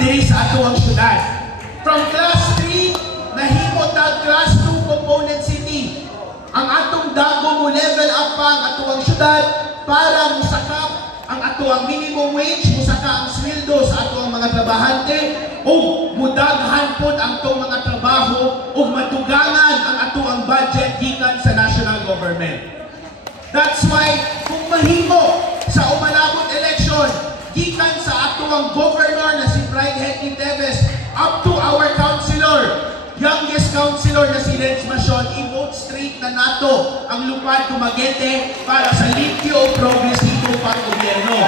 diri sa ato ang syudad. From Class 3, nahimo tag Class 2 component city. Ang atong dago mo level up pa ang ato ang syudad para musakap ang ato ang minimum wage, musaka ang sweldo sa ato ang mga trabahante, o mudaghan po ang itong mga trabaho o matugangan ang ato ang budget gikan sa national government. That's why, kung mahimo sa umalabot election, gikan sa ato ang governor na si Pride Henry Teves, up to our councilor, youngest councilor na si Renz Macion, i-vote straight na nato ang lupad Dumaguete para sa limpyo o progresibo pang gobyerno.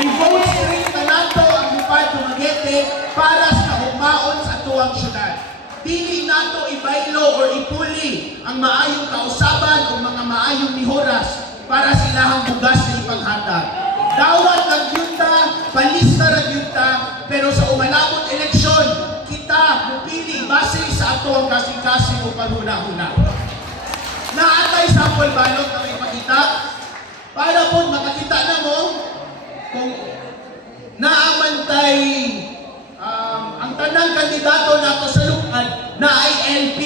I-vote straight na nato ang lupad Dumaguete para sa humaon sa atuang syudad. Dili nato ibaylo or ipuli ang maayong kausaban o mga maayong mihoras para silahang bugas na ipanghatag. Dawat ng yunta, palista ng yunta, pero sa umalabot eleksyon, kita mupili base sa ato ang kasing-kasing o paghuna-huna. Naatay sample balot na may pakita para po makakita na mo kung naamantay ang tanang kandidato nato sa lupad na ay LP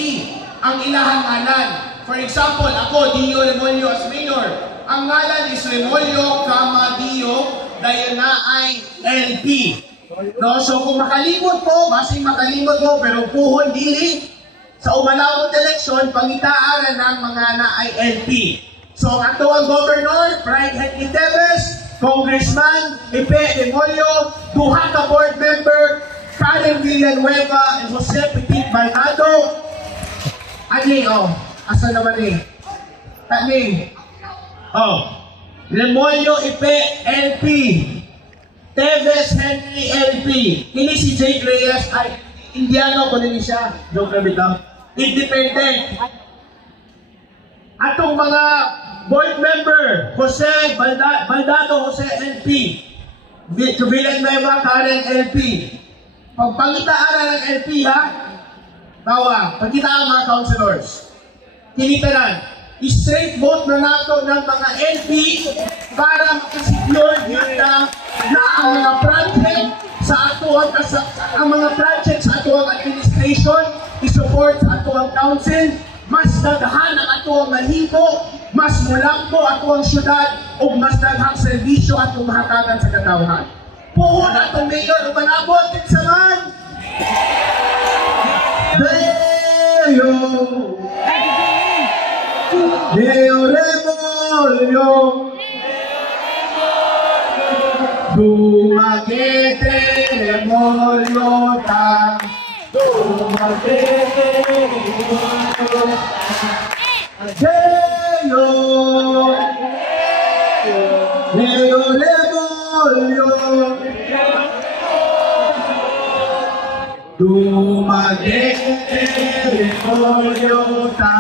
ang ilahang ngalan. For example, ako, Dio Remolyo as mayor. Ang ngalan is Remolyo, Dio, dayon na ay LP. No, so kung makalimot po, basing makalimot po, pero puhon dili, sa umalawot eleksyon, pangitaaran ng mga na ay LP. So ang ato ang governor, Pride Henry Teves, Congressman Epe Remolyo, duha ka board member, Karen Villanueva, and Jose Petit Balnado. Ani, asa naman Ani, Remolyo Epe LP, Teves Henry LP. Ini si Jake Reyes ay Indiano ko din siya. Joke na bitaw. Independent. Atong mga board member, Jose Baldado Jose LP, Villanueva Karen LP. Pagpangitaaran ng LP ha, tawa, pagkita ang mga councilors. Kinitaran, straight vote na nato ng mga LP para makasecure na ang mga project sa atuang ang mga project sa atuang administration i-support sa atuang council, mas daghan ang atuang mahibo, mas mulangko atuang syudad o mas daghang serbisyo atong mahatagan sa katawhan. Puhon atong mayor o malabot sa man. Dio Remolyo, Dumaguete Remolyo ta, Dumaguete Remolyo ta, Dio Remolyo, Dumaguete Remolyo ta,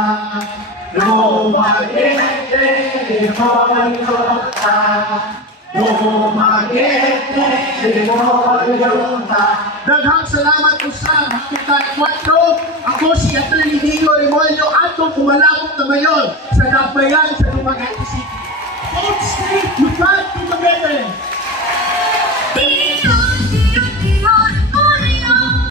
Dumaguete Remolyo ta, Dumaguete Remolyo ta. Daghang salamat po sa Hakikat 4. Ako si Atty. Dio Remolyo atong pumalabot na mayon sa Gabayan sa Dumaguete City. Vote straight, lupad Dumaguete.